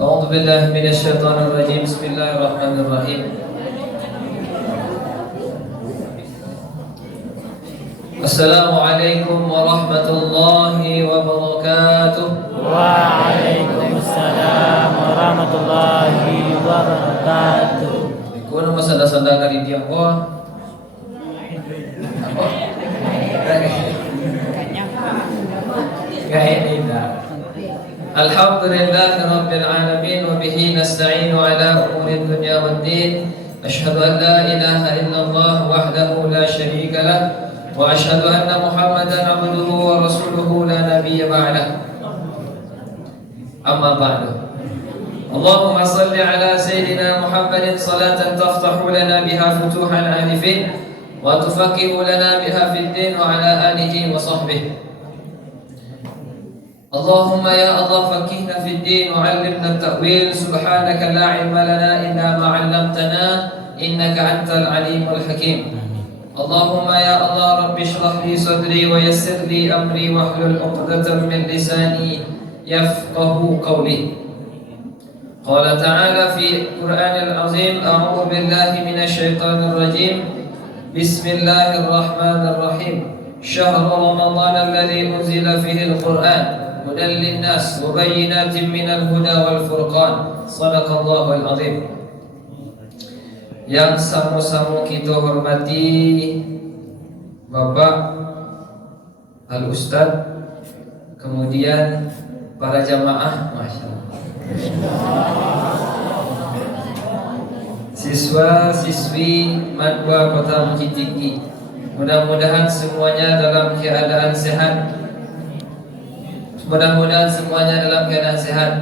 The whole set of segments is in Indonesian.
أعوذ بالله من الشيطان الرجيم. بسم الله الرحمن الرحيم. السلام عليكم ورحمة الله وبركاته. Waalaikumsalam warahmatullahi wabarakatuh. Ikaw naman sa dasanda ka rin diyan ko. Ako? Kaya nila. Alhamdulillah Rabbil Alamin. Wa bihi nasta'inu ala umuri dunya wa din. Ashhadu an la ilaha illallah wahdahu la sharika lah. Wa ashhadu anna Muhammadan abduhu wa rasuluhu la nabiyya ba'dah. Amma ba'du. Allahumma salli ala Sayyidina Muhammadin salatan taftahu lana biha futuhal arifin wa tufaqihu lana biha fid din wa ala alihi wa sahbihi. Allahumma ya Allah faqihna fid din wa 'allimna at-ta'wil. Subhanaka la 'ilma lana illa ma 'allamtana innaka antal alimul hakim. Allahumma ya Allah rabbi shrah li sadri wa yassir li amri wahlul 'uqdatam min lisani yafqahu qawli. Qala ta'ala fi Qur'anil azim. A'udzu billahi minasy syaithanir rajim. Bismillahirrahmanirrahim. Syahrul Ramadan alladzi unzila fihi al-Qur'an hudan lin-nas wa bayyinatin minal huda wal furqan. Shadaqallahul azim. Yang sama-sama kita hormati Bapak Al-Ustaz, kemudian para jamaah, Masya Allah, siswa-siswi Madwa Kota Bukit Tinggi. Mudah-mudahan semuanya dalam keadaan sehat. Mudah-mudahan semuanya dalam keadaan sehat.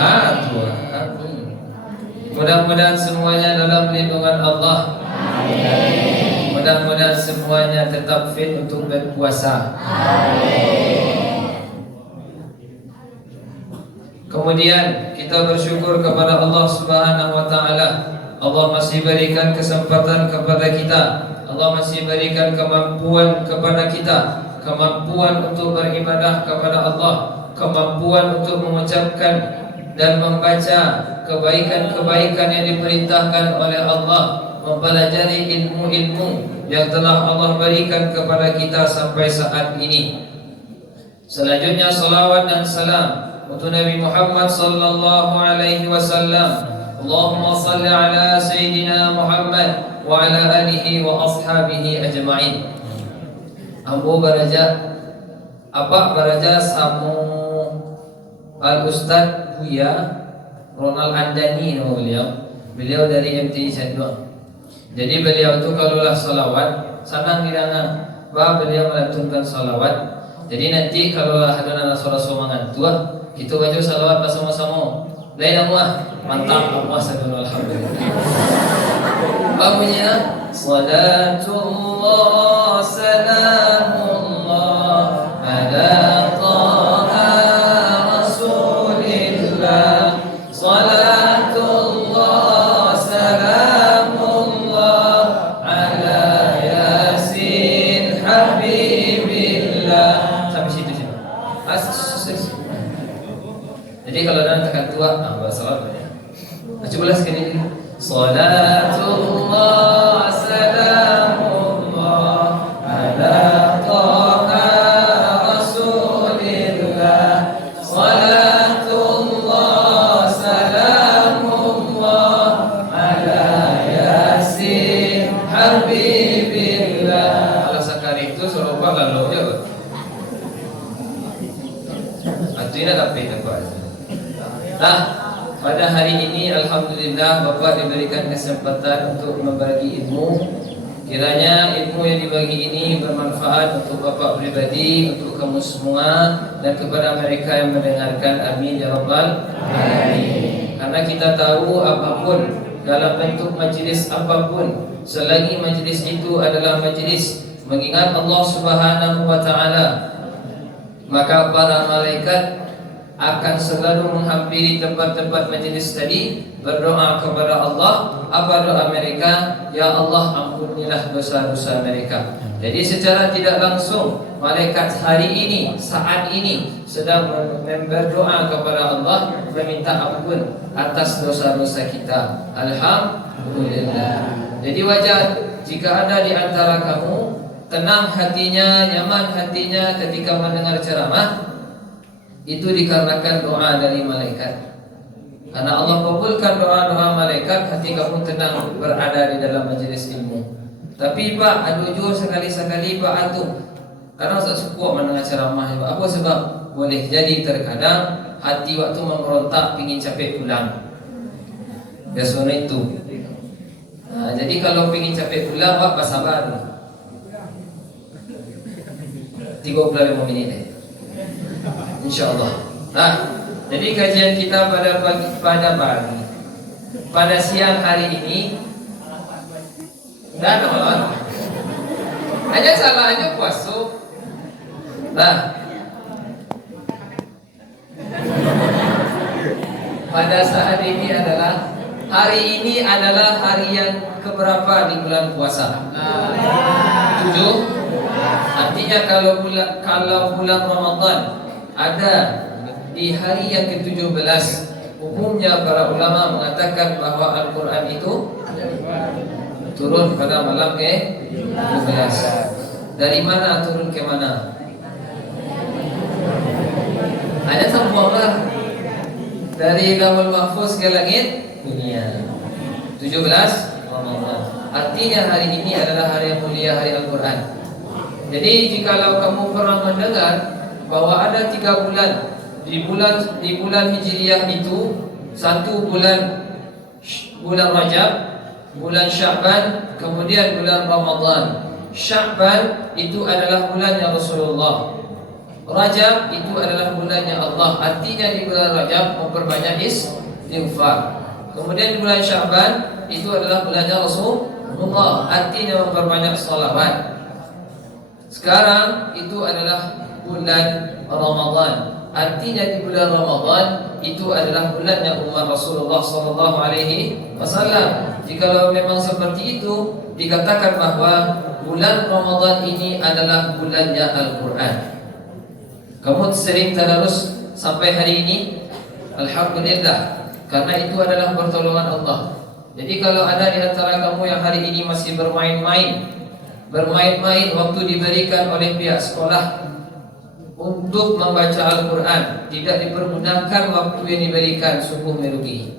Amin. Mudah-mudahan semuanya dalam lindungan Allah. Amin. Mudah-mudahan semuanya tetap fit untuk berpuasa. Amin. Kemudian kita bersyukur kepada Allah Subhanahu wa taala. Allah masih berikan kesempatan kepada kita. Allah masih berikan kemampuan kepada kita, kemampuan untuk beribadah kepada Allah, kemampuan untuk mengucapkan dan membaca kebaikan-kebaikan yang diperintahkan oleh Allah, mempelajari ilmu-ilmu yang telah Allah berikan kepada kita sampai saat ini. Selanjutnya salawat dan salam untuk Nabi Muhammad sallallahu alaihi wasallam. Allahumma salli ala Sayyidina Muhammad wa ala alihi wa ashabihi ajma'in. Ambo baraja apa baraja samu Al-Ustaz Buya Ronald Andani nama beliau dari MTI Cendua. Jadi beliau itu kalau lah salawat senang didengar, bah beliau melantunkan salawat. Jadi nanti kalau lah ada anak suara-suara tua, kita baca salawat bersama-sama. Lain nama mantap, alhamdulillah. Bangunnya salatullah salamullah ala taha rasulillah. Salatullah salamullah ala yasin habibillah. Sampai situ sih. Jadi kalau dalam tekan tua, bahasa salawat banyak. Coba sekali ini. Salatullah salamullah ala taha rasulillah. Salatullah salamullah ala yasin habibillah. Kalau sekali itu serupa lalu ya. Artinya tapi apa? Nah, pada hari ini alhamdulillah Bapak diberikan kesempatan untuk membagi ilmu. Kiranya ilmu yang dibagi ini bermanfaat untuk Bapak pribadi, untuk kamu semua, dan kepada mereka yang mendengarkan. Amin ya rabbal alamin. Karena kita tahu apapun dalam bentuk majlis apapun, selagi majlis itu adalah majlis mengingat Allah Subhanahu wa taala, maka para malaikat akan selalu menghampiri tempat-tempat majlis tadi, berdoa kepada Allah. Apa doa mereka? Ya Allah, ampunilah dosa-dosa mereka. Jadi secara tidak langsung malaikat hari ini, saat ini sedang berdoa kepada Allah, meminta ampun atas dosa-dosa kita. Alhamdulillah. Jadi wajar jika ada di antara kamu tenang hatinya, nyaman hatinya ketika mendengar ceramah, itu dikarenakan doa dari malaikat. Karena Allah kabulkan doa-doa malaikat, hati kamu tenang berada di dalam majelis ilmu. Tapi Pak, jujur sekali-sekali Pak antum, kadang tak suka mendengar ceramah. Apa sebab? Boleh jadi terkadang hati waktu memberontak, pingin capek pulang. Biasanya itu. Jadi kalau pingin capek pulang, Pak bersabar. 35 menit. InsyaAllah. Jadi kajian kita pada siang hari ini dan hanya salahnya puasa. Pada saat ini adalah hari yang keberapa di bulan puasa? 7. Artinya kalau bulan Ramadan ada di hari yang ke-17, umumnya para ulama mengatakan bahwa Al-Quran itu turun pada malam ke-12. Dari mana turun ke mana? Ada sambungan dari Lauhul Mahfuz ke langit dunia. 17 Ramadan. Artinya hari ini adalah hari yang mulia, hari Al-Quran. Jadi jikalau kamu pernah mendengar bahwa ada 3 bulan di bulan Hijriah itu, satu bulan Rajab, bulan Sya'ban, kemudian bulan Ramadan. Sya'ban itu adalah bulannya Rasulullah. Rajab itu adalah bulannya Allah. Artinya di bulan Rajab memperbanyak istighfar. Kemudian di bulan Sya'ban itu adalah bulannya Rasulullah. Artinya memperbanyak salawat. Sekarang itu adalah bulan Ramadan. Artinya di bulan Ramadan itu adalah bulannya umat Rasulullah SAW. Jikalau memang seperti itu, dikatakan bahwa bulan Ramadan ini adalah bulannya Al-Quran. Kamu sering tadarus sampai hari ini? Alhamdulillah, karena itu adalah pertolongan Allah. Jadi kalau ada di antara kamu yang hari ini masih bermain-main waktu diberikan oleh pihak sekolah untuk membaca Al-Quran, tidak dipergunakan waktu yang diberikan, sungguh merugi.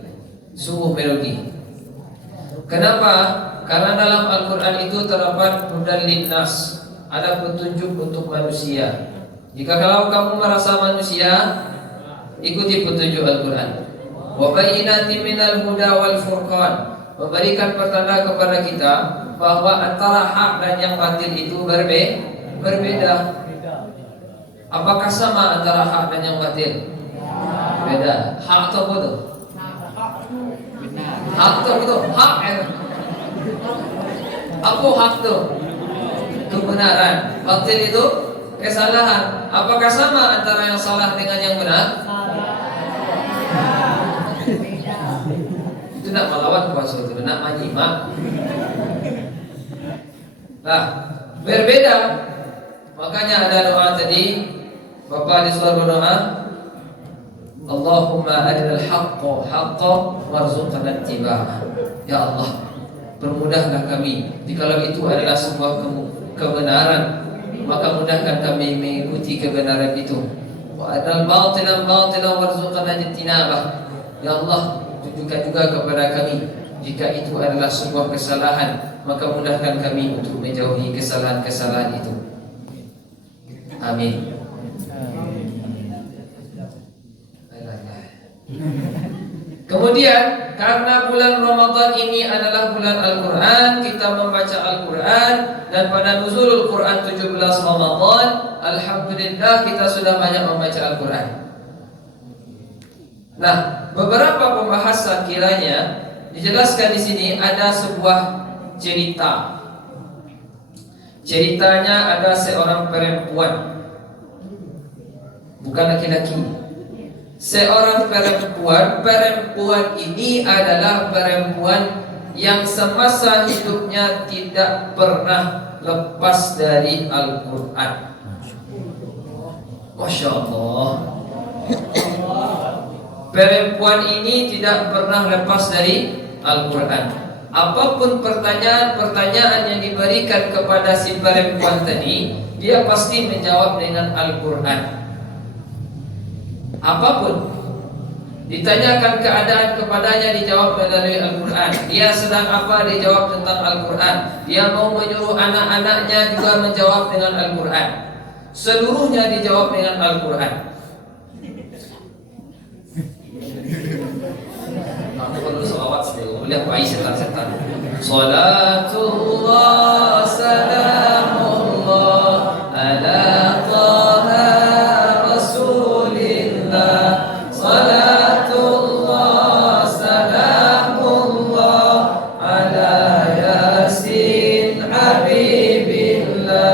Kenapa? Karena dalam Al-Quran itu terdapat hudan linnas, ada petunjuk untuk manusia. Jika kalau kamu merasa manusia, ikuti petunjuk Al-Quran. Wa bayyinatin minal huda wal furqan, memberikan pertanda kepada kita bahwa antara hak dan yang batil itu berbeda. Apakah sama antara hak dan yang batil? Beda. Hak itu apa itu? Hak itu apa itu? Hak. Apa hak itu? Kebenaran. Batil itu kesalahan. Apakah sama antara yang salah dengan yang benar? Itu nak melawan kuasa itu, nak menyimak. Nah, berbeda. Makanya ada doa tadi, Bapak disuruh berdoa, Allahumma arinal haqqa haqqan warzuqna ittiba'ah. Ya Allah, permudahlah kami jikalau itu adalah sebuah kebenaran, maka mudahkan kami mengikuti kebenaran itu. Wa arinal batila batilan warzuqna ijtinabah. Ya Allah, tunjukkan juga kepada kami jika itu adalah sebuah kesalahan, maka mudahkan kami untuk menjauhi kesalahan-kesalahan itu. Amin. Kemudian karena bulan Ramadan ini adalah bulan Al-Quran, kita membaca Al-Quran, dan pada nuzulul Quran 17 Ramadan, alhamdulillah kita sudah banyak membaca Al-Quran. Nah, beberapa pembahasan kiranya dijelaskan di sini. Ada sebuah cerita. Ceritanya ada seorang perempuan, bukan laki-laki. seorang perempuan ini adalah perempuan yang semasa hidupnya tidak pernah lepas dari Al-Quran. Masya Allah. Perempuan ini tidak pernah lepas dari Al-Quran. Apapun pertanyaan yang diberikan kepada si perempuan tadi, dia pasti menjawab dengan Al-Quran. Apapun ditanyakan keadaan kepadanya, dijawab melalui Al-Quran. Dia sedang apa, dijawab tentang Al-Quran. Dia mau menyuruh anak-anaknya juga menjawab dengan Al-Quran. Seluruhnya dijawab dengan Al-Quran. Aku perlu salawat sedikit. Boleh aku setan-setan. Salatullah salamullah ala taha rasulillah. Salatullah salamullah ala yasin habibillah.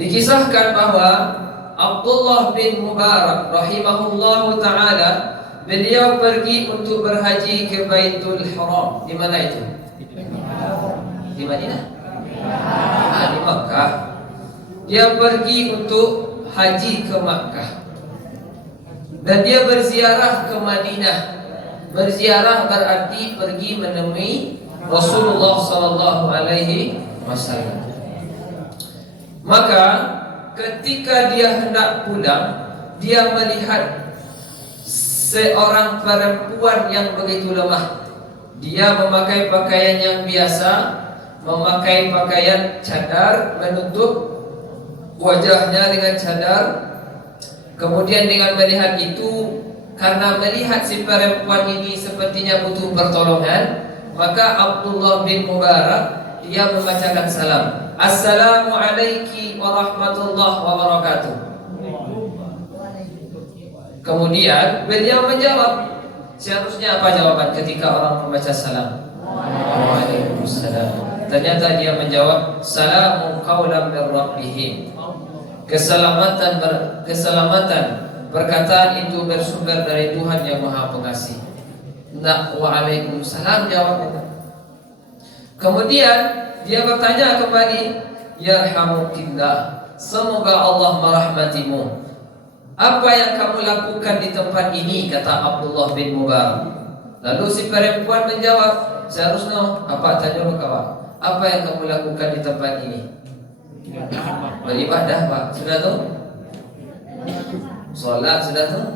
Dikisahkan bahwa Abdullah bin Mubarak rahimahullahu ta'ala, beliau pergi untuk berhaji ke Baitul Haram. Di mana itu? Di Madinah? Di Makkah. Dia pergi untuk haji ke Makkah. Dan dia berziarah ke Madinah. Berziarah berarti pergi menemui Rasulullah sallallahu alaihi wasallam. Maka ketika dia hendak pulang, dia melihat seorang perempuan yang begitu lemah. Dia memakai pakaian yang biasa, memakai pakaian cadar, menutup wajahnya dengan cadar. Kemudian dengan melihat itu, karena melihat si perempuan ini sepertinya butuh pertolongan, maka Abdullah bin Mubarak dia membacakan salam. Assalamualaikum warahmatullahi wabarakatuh. Kemudian beliau menjawab. Seharusnya apa jawaban ketika orang membaca salam? Waalaikumsalam. Ternyata dia menjawab, salamu qaulan mir rabbihim. Keselamatan perkataan itu bersumber dari Tuhan yang Maha Pengasih. Nah, waalaikumsalam jawabnya. Kemudian dia bertanya kembali, yarhamukillah, semoga Allah merahmatimu. Apa yang kamu lakukan di tempat ini? Kata Abdullah bin Mubarak. Lalu si perempuan menjawab, seharusnya apa tanya lu kawan? Apa yang kamu lakukan di tempat ini? Beribadah, Pak. Sudah tuh? Salat sudah tuh?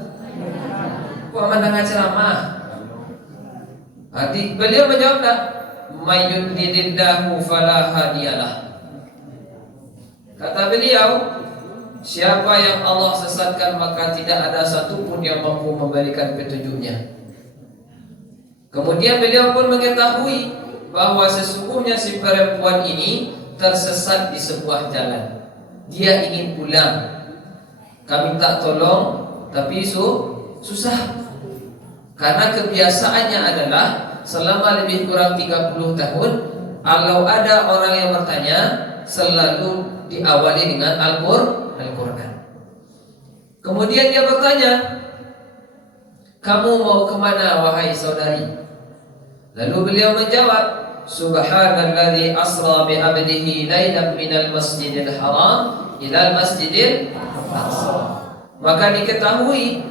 Kok mendengar ceramah? Beliau menjawab tak? Mayyudlilillahu fala hadiyalah. Kata beliau, siapa yang Allah sesatkan maka tidak ada satupun yang mampu memberikan petunjuknya. Kemudian beliau pun mengetahui bahwa sesungguhnya si perempuan ini tersesat di sebuah jalan. Dia ingin pulang. Kami tak tolong, tapi susah. Karena kebiasaannya adalah selama lebih kurang 30 tahun, kalau ada orang yang bertanya, selalu diawali dengan Al-Quran. Kemudian dia bertanya, kamu mau kemana wahai saudari? Lalu beliau menjawab, subhanalladzi asra bi 'abdihi lailan minal masjidil haram ilal masjidil aqsa. Maka diketahui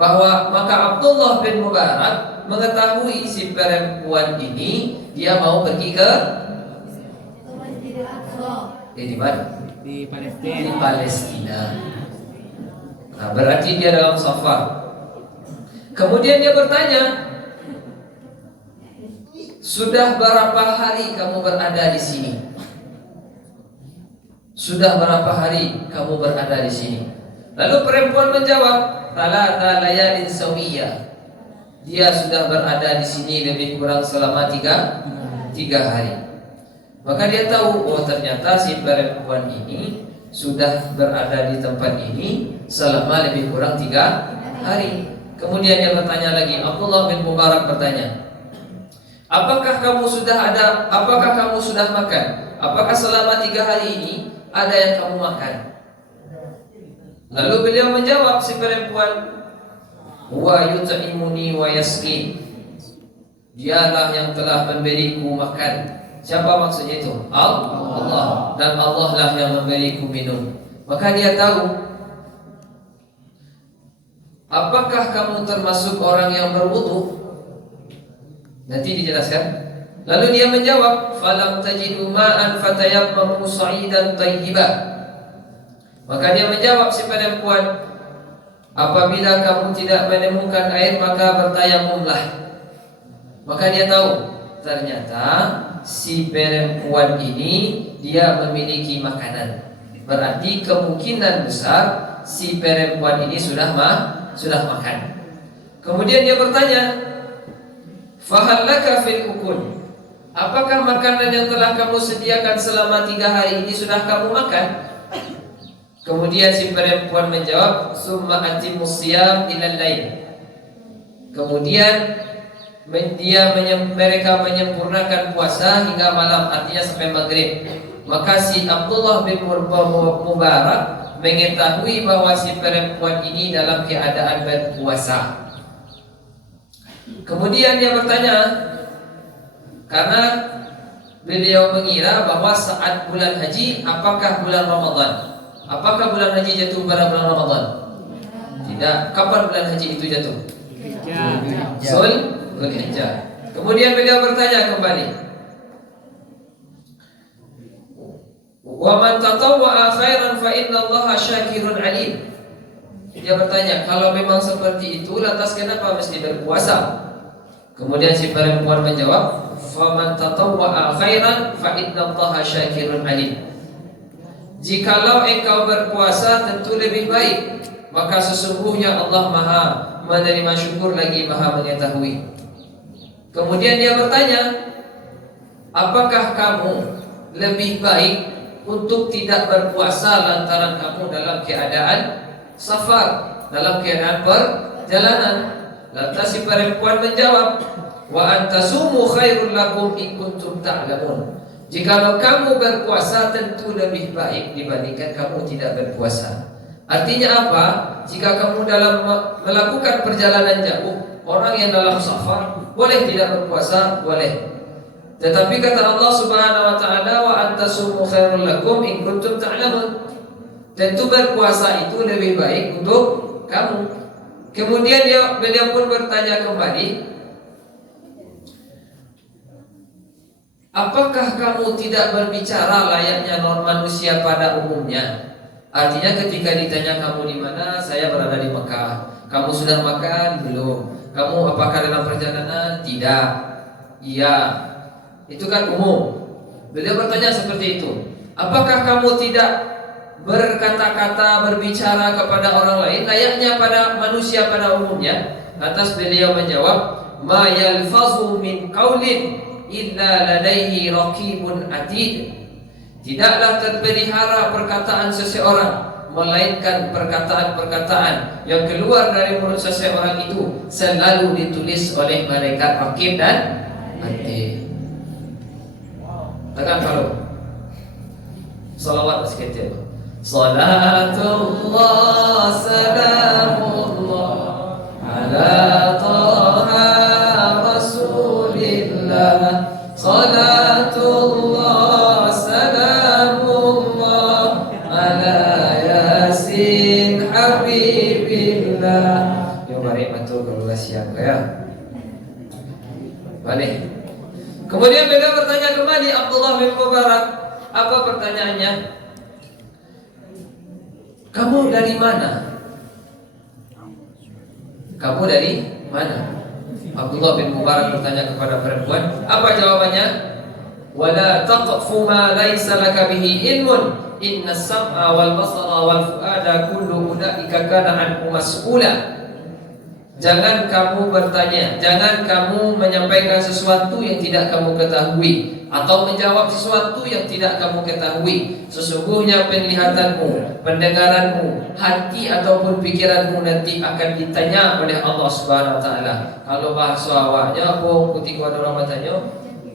bahwa Abdullah bin Mubarak mengetahui si perempuan ini dia mau pergi ke di mana? Di Palestina. Di Palestina. Nah, berarti dia dalam safar. Kemudian dia bertanya, sudah berapa hari kamu berada di sini? Sudah berapa hari kamu berada di sini? Lalu perempuan menjawab, talata layalin sawiyah. Dia sudah berada di sini lebih kurang selama tiga hari. Maka dia tahu, oh ternyata si perempuan ini sudah berada di tempat ini selama lebih kurang 3 hari. Kemudian dia bertanya lagi, Abdullah bin Mubarak bertanya, apakah kamu sudah makan? Apakah selama 3 hari ini ada yang kamu makan? Lalu beliau menjawab si perempuan, wa yut'imuni wa yasqi. Dialah yang telah memberiku makan. Siapa maksudnya itu? Allah. Dan Allah lah yang memberiku minum. Maka dia tahu, apakah kamu termasuk orang yang berwudu? Nanti dijelaskan. Lalu dia menjawab, falam tajidu ma'an fatayammamu sa'idan tayyiba. Maka dia menjawab si perempuan, apabila kamu tidak menemukan air maka bertayamumlah. Maka dia tahu, ternyata si perempuan ini dia memiliki makanan. Berarti kemungkinan besar si perempuan ini sudah makan. Kemudian dia bertanya, fahallaka fil ukul. Apakah makanan yang telah kamu sediakan selama 3 hari ini sudah kamu makan? Kemudian si perempuan menjawab, summa atimus siyam ilal lail. Kemudian mereka menyempurnakan puasa hingga malam, artinya sampai maghrib. Maka si Abdullah bin Mubarak mengetahui bahwa si perempuan ini dalam keadaan berpuasa. Kemudian dia bertanya, karena beliau mengira bahwa saat bulan haji, apakah bulan Ramadan? Apakah bulan haji jatuh pada bulan Ramadan? Tidak. Kapan bulan haji itu jatuh? Zulhijjah. Kemudian beliau bertanya kembali, wa man tatawwa'a khairan fa innallaha syakirun alim. Dia bertanya, kalau memang seperti itu, lantas kenapa mesti berpuasa? Kemudian si perempuan menjawab, fa man tatawwa'a khairan fa innallaha syakirun alim. Jikalau engkau berpuasa tentu lebih baik, maka sesungguhnya Allah Maha menerima syukur lagi Maha mengetahui. Kemudian dia bertanya, apakah kamu lebih baik untuk tidak berpuasa lantaran kamu dalam keadaan safar, dalam keadaan perjalanan? Lantas si perempuan menjawab, wa antasumu khairul lakum in kuntum ta'lamun. Jikalau kamu berpuasa tentu lebih baik dibandingkan kamu tidak berpuasa. Artinya apa? Jika kamu dalam melakukan perjalanan jauh, orang yang dalam safar boleh tidak berpuasa, boleh. Tetapi kata Allah Subhanahu wa taala, wa antasumu khairul lakum in kuntum ta'lamun. Tentu berpuasa itu lebih baik untuk kamu. Kemudian beliau pun bertanya kembali, apakah kamu tidak berbicara layaknya manusia pada umumnya? Artinya ketika ditanya kamu di mana, saya berada di Mekah. Kamu sudah makan belum? Kamu apakah dalam perjalanan? Tidak. Iya. Itu kan umum. Beliau bertanya seperti itu. Apakah kamu tidak berkata-kata, berbicara kepada orang lain layaknya pada manusia pada umumnya? Lantas beliau menjawab, ma yalfazu min qaulin illa ladaihi raqibun atid. Tidaklah terpelihara perkataan seseorang, melainkan perkataan-perkataan yang keluar dari mulut seseorang itu selalu ditulis oleh malaikat raqib dan atid. Tekan kalau salawat sikit. Salatullah salamullah ala taha rasulillah. Salatullah salamullah ala yasin habibillah. Yo mari matur kalau siang ya. Balik. Kemudian beliau bertanya kembali, Abdullah bin Mubarak, apa pertanyaannya? Kamu dari mana? Kamu dari mana? Abdullah bin Mubarak bertanya kepada perempuan, apa jawabannya? Wala taqfu ma laysa laka bihi ilmun, inna sam'a wal basara wal fuada kullu ulaika kana anhu mas'ula. Jangan kamu bertanya, jangan kamu menyampaikan sesuatu yang tidak kamu ketahui, atau menjawab sesuatu yang tidak kamu ketahui. Sesungguhnya penglihatanmu, pendengaranmu, hati ataupun pikiranmu nanti akan ditanya oleh Allah Subhanahu wa taala. Kalau bahasa awaknya apa ketika ada orang bertanya,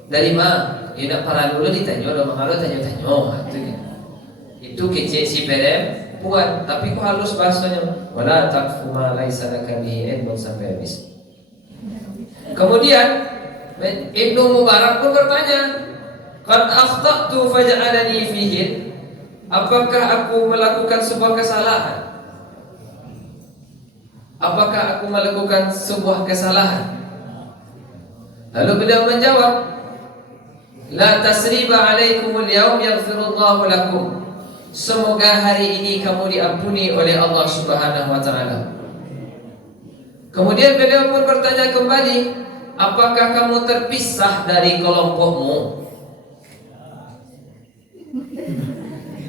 dari mana? Ya nak para dulu ditanya, orang malu tanya-tanya. Itu kecil si perempuan. perempuan, tapi kok halus bahasanya. Wala taqfu ma laisa laka bihi ilmun sampai habis. Kemudian Ibnu Mubarak pun bertanya, qad akhtatu faj'alani fihi. Apakah aku melakukan sebuah kesalahan? Apakah aku melakukan sebuah kesalahan? Lalu beliau menjawab, la tasriba alaikumul yaum yaghfirullahu lakum. Semoga hari ini kamu diampuni oleh Allah Subhanahu wa taala. Kemudian beliau pun bertanya kembali, apakah kamu terpisah dari kelompokmu?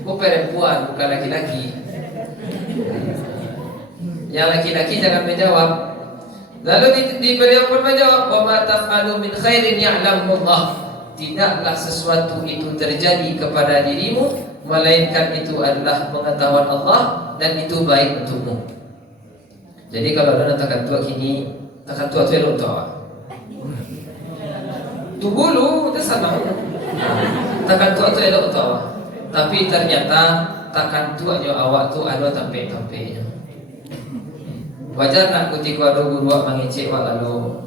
Kau perempuan bukan laki-laki. Yang laki-laki jangan menjawab. Lalu beliau pun menjawab, wa ma taf'alu min khairin ya'lamuhu Allah. Tidaklah sesuatu itu terjadi kepada dirimu, melainkan itu adalah pengetahuan Allah dan itu baik untukmu. Jadi kalau ada takkan tua kini, takkan tua tu elok tua. Tu bulu itu sama. Takkan tua tu elok tua. Tapi ternyata takkan tua jo awak tu ada tampe-tampenya. Wajar nak ketika ada guru awak mengecek awak lalu.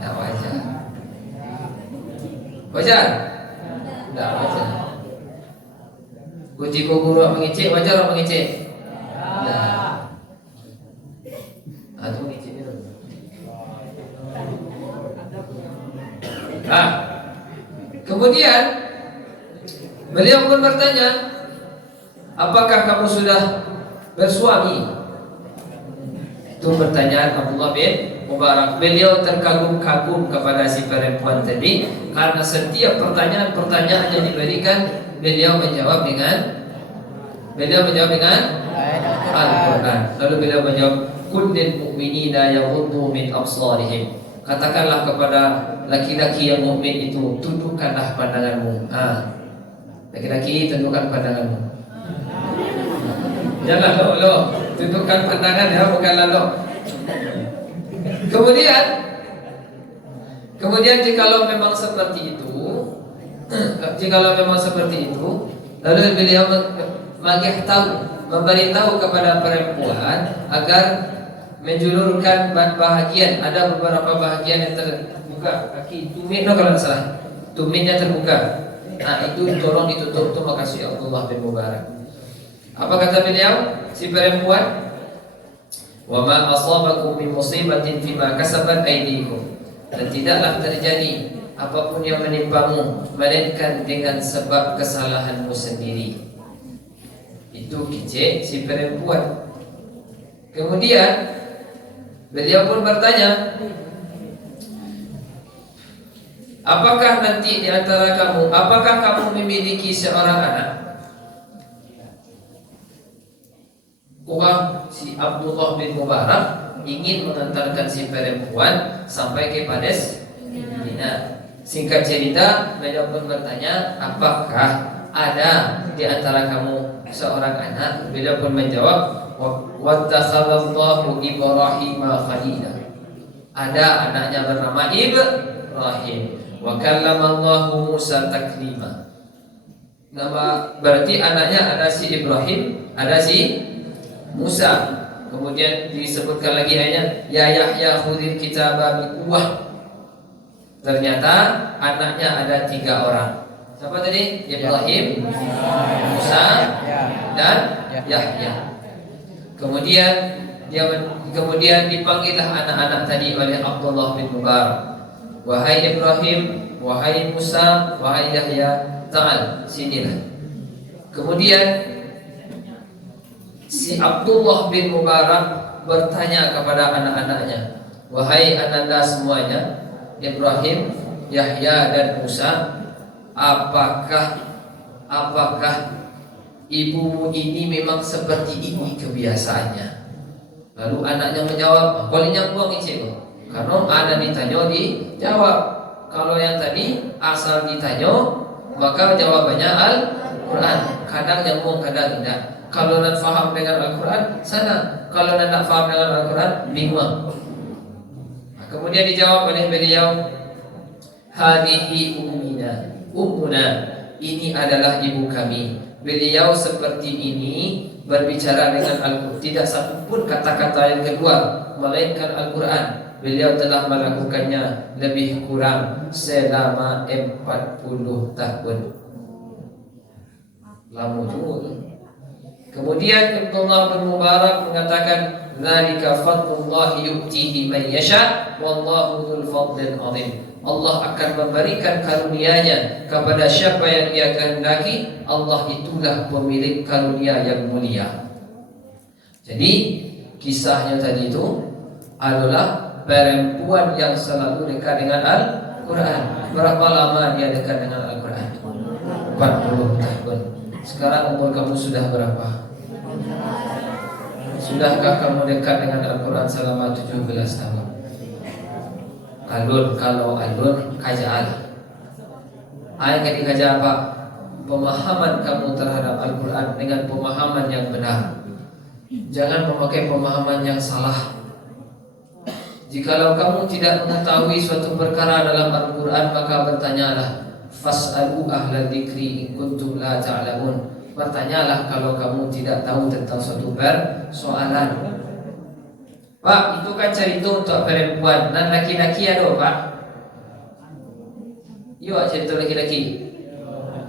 Tak wajar. Wajar? Tak wajar. Ketika guru awak mengecek, wajar awak mengecek? Tak. Aduh mengeceknya tu. Kemudian beliau pun bertanya, apakah kamu sudah bersuami? Itu pertanyaan Abdullah bin Mubarak. Beliau terkagum-kagum kepada si perempuan tadi, karena setiap pertanyaan-pertanyaan yang diberikan beliau menjawab dengan Al-Quran. Lalu beliau menjawab, kullil mu'minina yaghuddu min absarihim. Katakanlah kepada laki-laki yang mukmin itu, tundukkanlah pandanganmu. Laki-laki, tundukkan pandanganmu. Jangan lo, tundukkan pandangan ya, bukan lalu. Kemudian jikalau memang seperti itu, lalu beliau memberitahu kepada perempuan agar menjulurkan bahagian. Ada beberapa bahagian yang terbuka, kaki tumit kalau tidak salah, tumitnya terbuka. Itu tolong ditutup. Terima kasih Abdullah bin Mubarak. Apa kata beliau? Si perempuan, wa ma asabakum min musibatin fima kasabat aydikum. Dan tidaklah terjadi apapun yang menimpamu melainkan dengan sebab kesalahanmu sendiri. Itu kicik si perempuan. Kemudian beliau pun bertanya, apakah nanti di antara kamu, apakah kamu memiliki seorang anak? Si Abdullah bin Mubarak ingin mengantarkan si perempuan sampai ke Palestina. Singkat cerita, beliau pun bertanya, apakah ada di antara kamu seorang anak? Beliau pun menjawab, wattakhadallahu Ibrahim khalila. Ada anaknya bernama Ibrahim. Wa kallamallahu Musa taklima. Nama berarti anaknya ada si Ibrahim, ada si Musa. Kemudian disebutkan lagi ayatnya, ya Yahya khudhil kitaba biquwwah. Ternyata anaknya ada 3 orang. Siapa tadi? Ibrahim, Musa, dan Yahya. Kemudian dipanggillah anak-anak tadi oleh Abdullah bin Mubarak. Wahai Ibrahim, wahai Musa, wahai Yahya, ta'al, sinilah. Kemudian si Abdullah bin Mubarak bertanya kepada anak-anaknya, wahai ananda semuanya, Ibrahim, Yahya dan Musa, apakah ibumu ini memang seperti ini kebiasaannya? Lalu anaknya menjawab, kolinya buang icik, karena ada ditanya dijawab. Kalau yang tadi asal ditanya, maka jawabannya Al-Quran. Kadang nyambung, kadang tidak. Kalau nak faham dengan Al-Quran, sana. Kalau nak faham dengan Al-Quran, bingung. Kemudian dijawab oleh beliau, hadihi ummuna, ini adalah ibu kami. beliau seperti ini berbicara dengan Al-Quran, tidak satu pun kata-kata yang keluar melainkan Al-Quran. Beliau telah melakukannya lebih kurang selama 40 tahun. Lama juga. Kemudian Abdullah bin Mubarak mengatakan, "Dzalika fadlullah yu'tihi man yasha, wallahu dzul fadlil 'adzim." Allah akan memberikan karunia-Nya kepada siapa yang Ia kehendaki. Allah itulah pemilik karunia yang mulia. Jadi kisahnya tadi itu adalah perempuan yang selalu dekat dengan Al-Quran. Berapa lama dia dekat dengan Al-Quran? 40 tahun. Sekarang umur kamu sudah berapa? Sudahkah kamu dekat dengan Al-Quran selama 17 tahun? Kalau alun kaja ayat yang dikaja apa? Pemahaman kamu terhadap Al-Quran dengan pemahaman yang benar. Jangan memakai pemahaman yang salah. Jikalau kamu tidak mengetahui suatu perkara dalam Al-Quran, maka bertanyalah. Fas'alu ahla dzikri in kuntum la ta'lamun. Bertanyalah kalau kamu tidak tahu tentang suatu persoalan. Pak, itu kan cerita untuk perempuan dan laki-laki ada, Pak? Yuk cerita laki-laki.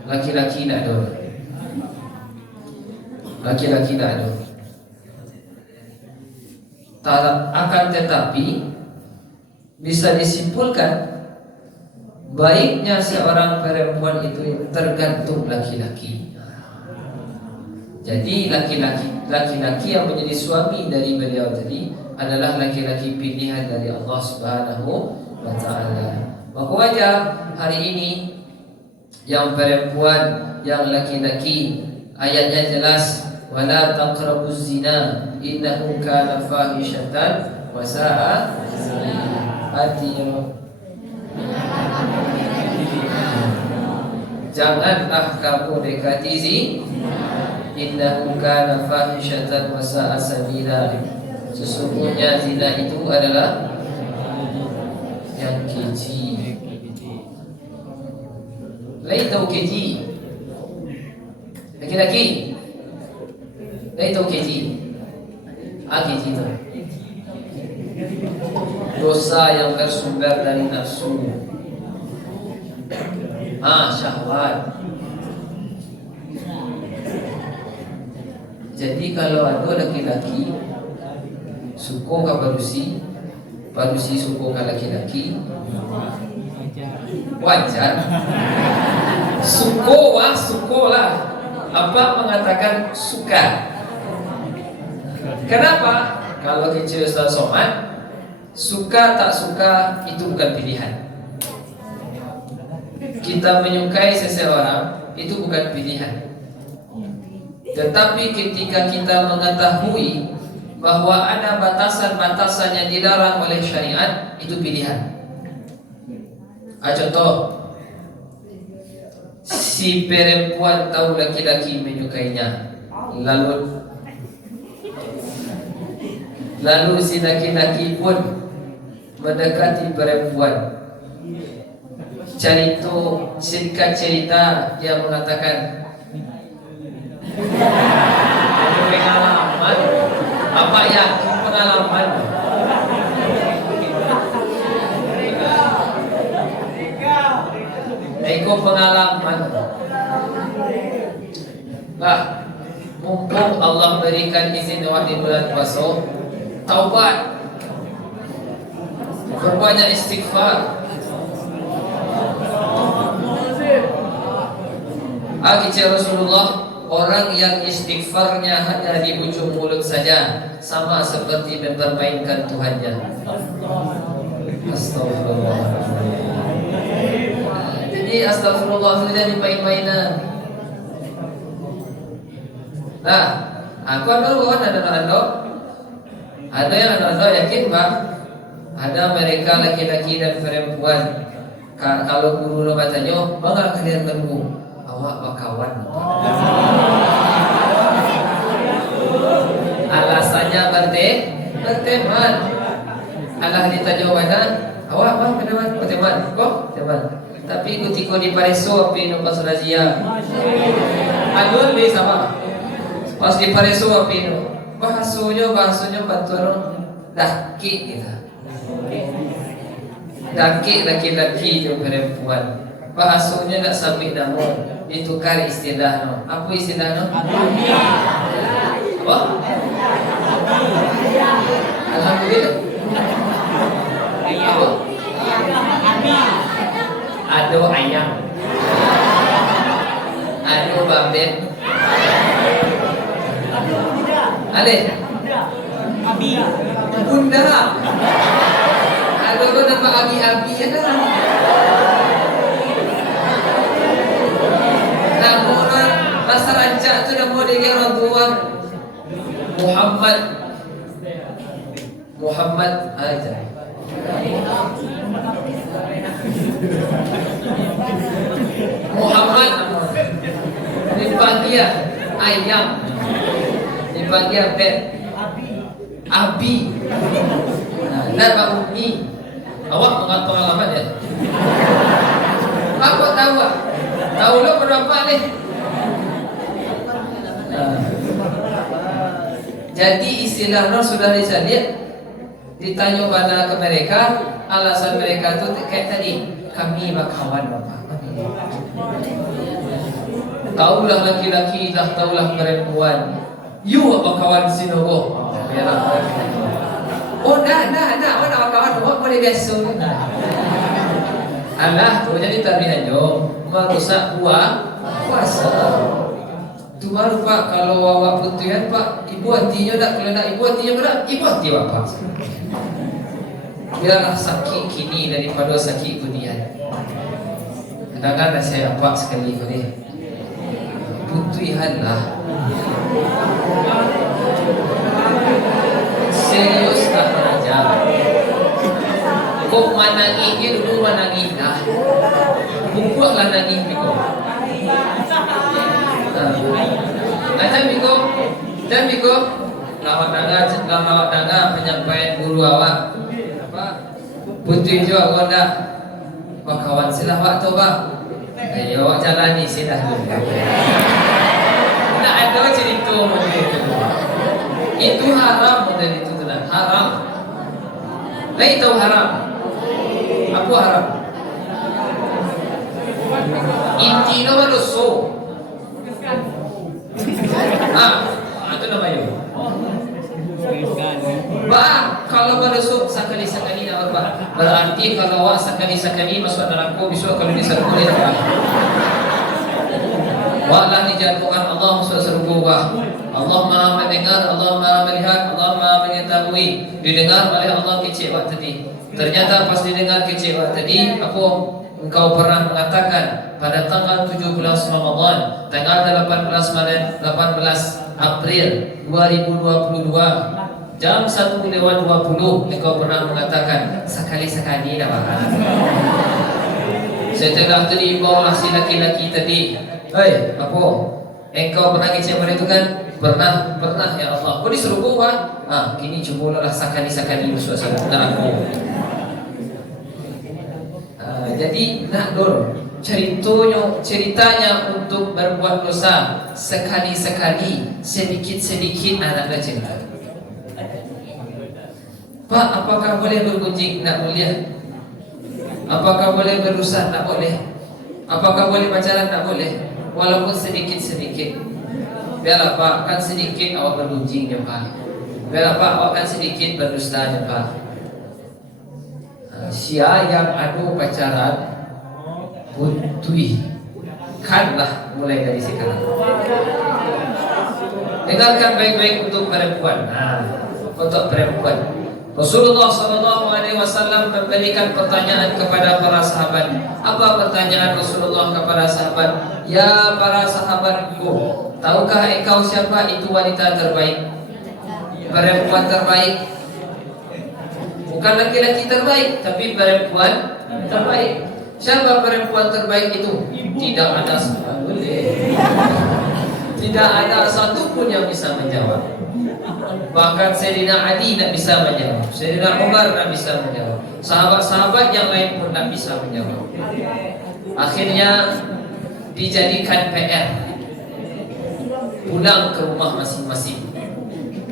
Laki-laki tak ada. Laki-laki tak ada. Akan tetapi bisa disimpulkan baiknya seorang perempuan itu tergantung laki-laki. Jadi laki-laki yang menjadi suami dari beliau tadi adalah laki-laki pilihan dari Allah Subhanahu wa taala. Maka wajar hari ini yang perempuan, yang laki-laki, ayatnya jelas, wala taqrabuz zina innahu kana fahishatan wa sa'a janganlah kamu dekati zina, innahu kana fahishatan wa sa'a sabila. Sesungguhnya zina itu adalah yang keji. Lain tahu keji. Laki-laki lain tahu keji. Keji itu dosa yang bersumber dari nafsu, syahwat. Jadi kalau ada laki-laki suka ke parusi suka ke laki-laki, wajar. Suko lah. Apa mengatakan suka? Kenapa? Kalau kecil Ustaz Somad, suka tak suka itu bukan pilihan. Kita menyukai seseorang itu bukan pilihan. Tetapi ketika kita mengetahui bahwa ada batasan-batasan yang dilarang oleh syariat, itu pilihan. Contoh, si perempuan tahu laki-laki menyukainya, lalu si laki-laki pun mendekati perempuan. Singkat cerita dia mengatakan, pengalaman apa ya? Pengalaman. Eko pengalaman. Bah, mumpung Allah berikan izin di bulan puasa, taubat, berbanyak istighfar. Kata Rasulullah, orang yang istighfarnya hanya di ujung mulut saja sama seperti mempermainkan Tuhannya. Astagfirullah. Jadi astagfirullah itu jadi main-mainan. Nah, aku ada yang anda yakin Pak? Ada mereka laki-laki dan perempuan. Kalau guru lo batanya, bangga kalian bertemu, awak bakawan. Alasannya berteman. Allah ditanya mana? Awak apa berteman? Kok teman? Tapi ketika di Pareso api nomor razia. Adun di sama. Pas di pareso apino. Bahasanya bantuan daki kita. Daki laki-laki dan perempuan. Bahasanya nak sabit namun ditukar istilah no. Apa istilah no? Apa? Alhamdulillah. Apa? Ado ayam. Ado babet. Ale. Bunda. Ado ko nama abi-abi ya kan? Namun masa rancak tu dah mau dengan orang tua Muhammad aja. Muhammad dipanggil ayam, dipanggil bet, abi, nama umi. Awak mengat pengalaman ya? Apa tahu? Tahu lo berapa nih? Jadi istilah no sudah disediakan. Ditanya pada ke mereka, alasan mereka tu kayak tadi, kami bakawan bapak. Taulah laki-laki, dah taulah perempuan. You apa kawan sinogo? Oh, dah, mana kawan? Awak boleh biasa. Alah, tu jadi tabihannya merusak puasa. Tu baru Pak, kalau awak putuan Pak, ibu hatinya tak, kalau nak ibu hatinya berat, ibu hati bapak. Biarlah sakit kini daripada sakit kemudian. Kadang-kadang saya nampak sekali ni. Putuihanlah. Serius tak aja. Kok manangin dia dulu manangin dah. Bukulah nangin biko. Dan biko lawak danga penyampaian guru awak. Putih juga kau dah. Wah kawan silah awak tu Pak. Ayo awak jalani silah. Nak ada cerita model itu. Itu haram model itu telah haram. Lai tahu haram. Apa haram? Intinya manusia. Itu namanya. Bah, kalau masuk sekali-sekali nak apa? Berarti kalau awak sekali-sekali masuk neraka, besok kalau diserbu dia apa? Walah dijatuhkan Allah masuk surga. Allah Maha mendengar, Allah Maha melihat, Allah Maha mengetahui. Didengar oleh Allah kecil waktu tadi. Ternyata pas didengar kecil waktu tadi, apa engkau pernah mengatakan pada tanggal 17 Ramadan, tanggal 18 April 2022 jam 1:20 engkau pernah mengatakan sekali-sekali dah bahas. Setelah terima si laki-laki tadi, hei, apa? Engkau pernah kecil pada itu kan? Pernah ya Allah. Kau disuruh buat? Kini cubalah sekali-sekali masuk neraka. Jadi nak dor ceritanya untuk berbuat dosa sekali-sekali, sedikit-sedikit anak cerita. Pak, apakah boleh bergunjing? Tak boleh. Apakah boleh berusaha? Tak boleh. Apakah boleh pacaran? Tak boleh. Walaupun sedikit-sedikit. Biarlah Pak, kan sedikit awak bergunjingnya Pak. Biarlah Pak, awak kan sedikit berdustanya Pak. Sia yang adu pacaran putui kanlah mulai dari sekarang. Dengarkan baik-baik untuk perempuan. Untuk perempuan, Rasulullah SAW memberikan pertanyaan kepada para sahabat. Apa pertanyaan Rasulullah kepada sahabat? Ya para sahabatku, tahukah engkau siapa itu wanita terbaik? Perempuan terbaik. Bukan laki-laki terbaik, tapi perempuan terbaik. Siapa perempuan terbaik itu? Tidak ada Tidak ada satu pun yang bisa menjawab. Bahkan Sayyidina Ali tak bisa menjawab, Sayyidina Umar tak bisa menjawab, sahabat-sahabat yang lain pun tak bisa menjawab. Akhirnya dijadikan PR pulang ke rumah masing-masing.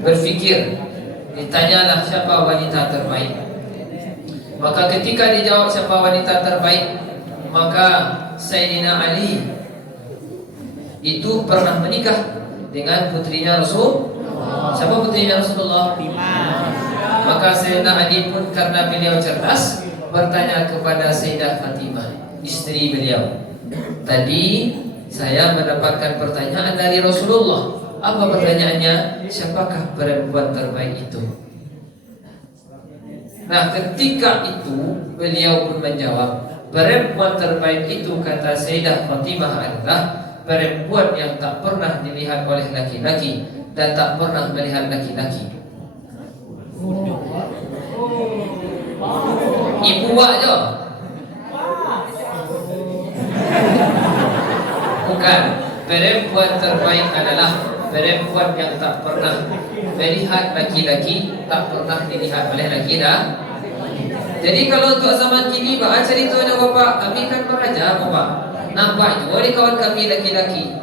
Berfikir, ditanyalah siapa wanita terbaik. Maka ketika dijawab siapa wanita terbaik, maka Sayyidina Ali itu pernah menikah dengan putrinya Rasul. Siapa putrinya Rasulullah? Maka Sayyidina Ali pun karena beliau cerdas bertanya kepada Sayyidah Fatimah, istri beliau, tadi saya mendapatkan pertanyaan dari Rasulullah. Apa pertanyaannya? Siapakah perempuan terbaik itu? Nah, ketika itu beliau pun menjawab, perempuan terbaik itu, kata Sayyidah Fatimah, adalah perempuan yang tak pernah dilihat oleh laki-laki dan tak pernah melihat laki-laki. Ibu aja. Bukan. Perempuan terbaik adalah perempuan yang tak pernah melihat laki-laki, tak pernah dilihat oleh laki dah. Jadi kalau untuk zaman kini, baca ceritanya bapak, kami kan meraja bapak. Nampak juga di kawan kami laki-laki.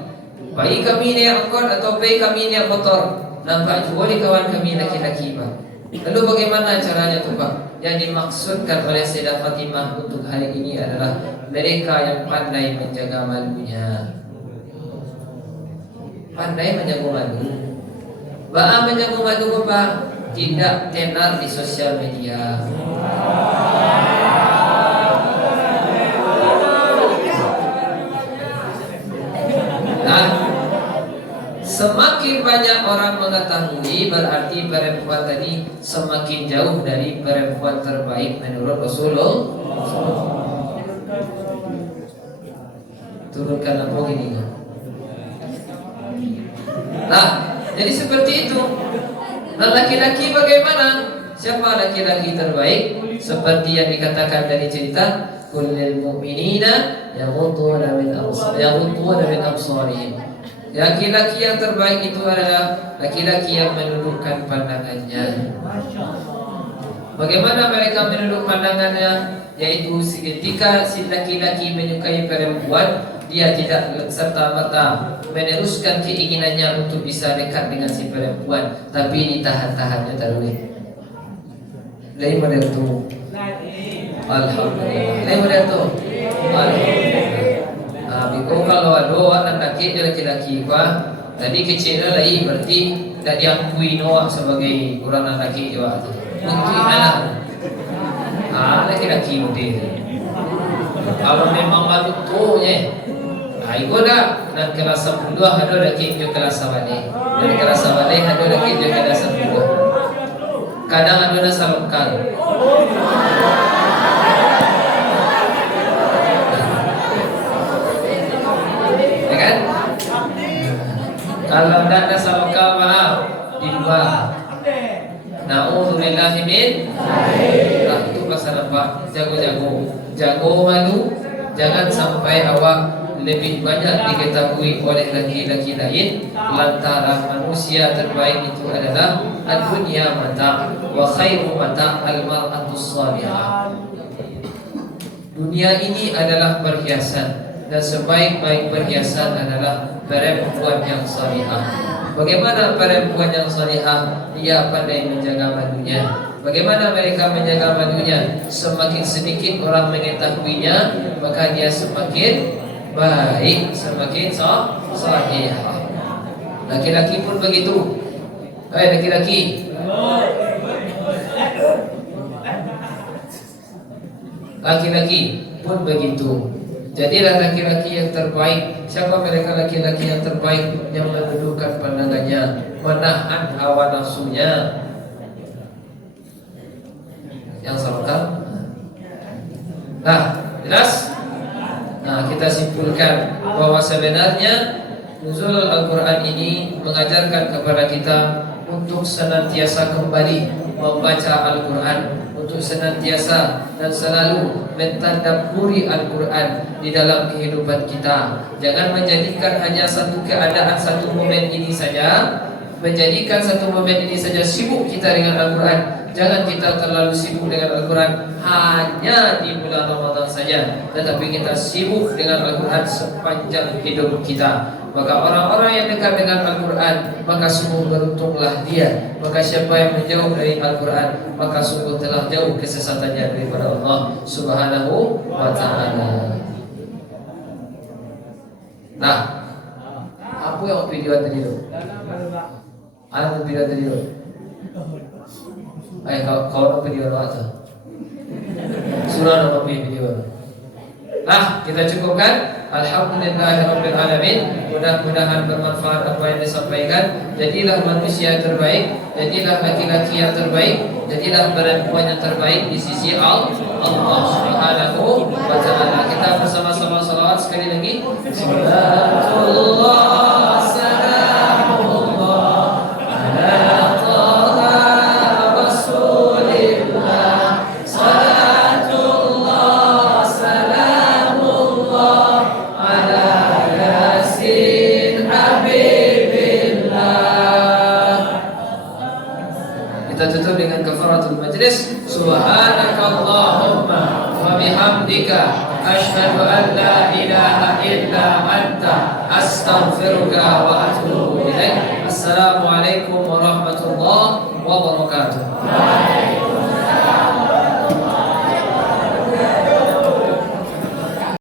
Bayi kami ni angkot atau bayi kami ni motor. Nampak juga di kawan kami laki-laki pak. Lalu bagaimana caranya tu pak? Yang dimaksudkan oleh Sayyidah Fatimah untuk hari ini adalah mereka yang pandai menjaga malunya. Pandai menjaga malu. Ba'a menjaga malu bapak, tidak tenar di sosial media. Nah, semakin banyak orang mengetahui, berarti perempuan tadi semakin jauh dari perempuan terbaik menurut Rasulullah. Turunkan apa gini? Nah, jadi seperti itu. Nah, laki-laki bagaimana? Siapa laki-laki terbaik? Seperti yang dikatakan dari cerita, kullil mu'minina yaghudduna min absarihim. Laki-laki yang terbaik itu adalah laki-laki yang menundukkan pandangannya. Bagaimana mereka menunduk pandangannya? Yaitu ketika si laki-laki menyukai perempuan, dia tidak serta-merta meneruskan keinginannya untuk bisa dekat dengan si perempuan, tapi ditahan-tahannya terus. Lain model tu. Alhamdulillah. Lain model tu. Alhamdulillah. Biko kalau ada anak laki laki-laki apa? Tadi kecil lagi berarti dah diakui Noah sebagai orang laki juga. Bukti anak. Laki-laki model. Kalau memang malu tu je. Ibu dah nak kelas 10 ada lagi jo kelas awalnya. Dari kelas awalnya ada lagi jo kelas 10. Kadang ada na salokal. Ya kan? Kalau tidak ada salokal maaf di luar. Na'udzubillahi min. Nah, itu pasal apa? Jago-jago. Jago malu. Jangan sampai awak lebih banyak diketahui oleh laki-laki lain, lantaran manusia terbaik itu adalah ad-dunya mata wa khairu mata al-mar'atus salihah. Dunia ini adalah perhiasan, dan sebaik-baik perhiasan adalah perempuan yang salihah. Bagaimana perempuan yang salihah? Dia pandai menjaga malunya. Bagaimana mereka menjaga malunya? Semakin sedikit orang mengetahuinya, maka dia semakin baik, semakin salihah. Laki-laki pun begitu. Laki-laki. Laki-laki pun begitu. Jadilah laki-laki yang terbaik. Siapa mereka laki-laki yang terbaik? Yang menundukkan pandangannya, menahan hawa nafsunya. Yang salahkan. Nah, jelas? Nah, kita simpulkan bahwa sebenarnya nuzul Al-Quran ini mengajarkan kepada kita untuk senantiasa kembali membaca Al-Quran, untuk senantiasa dan selalu mentadabburi Al-Quran di dalam kehidupan kita. Jangan menjadikan hanya satu keadaan, satu momen ini saja, menjadikan satu momen ini saja sibuk kita dengan Al-Quran. Jangan kita terlalu sibuk dengan Al-Quran hanya di bulan Ramadan saja, tetapi kita sibuk dengan Al-Quran sepanjang hidup kita. Maka orang-orang yang dekat dengan Al-Quran, maka sungguh beruntunglah dia. Maka siapa yang menjauh dari Al-Quran, maka sungguh telah jauh kesesatannya daripada Allah Subhanahu wa ta'ala. Nah, apa yang video tadi tu? Apa video tadi tu? Kau nak video apa? Surah nama video. Nah, kita cukupkan. Alhamdulillahirabbil alamin. Mudah-mudahan bermanfaat apa yang disampaikan. Jadilah manusia yang terbaik, jadilah laki-laki yang terbaik, jadilah perempuan yang terbaik di sisi Allah Subhanahu wa ta'ala. Kita bersama-sama salawat sekali lagi. Salatullah salamullah ala taha rasulillah. Salatullah salamullah ala yasin habibillah. Kita tutup dengan kafaratul majlis. Subhanakallahumma wa bihamdika asyhadu an la ilaha illa anta astaghfiruka wa atubu ilaik. Assalamualaikum warahmatullahi wabarakatuh.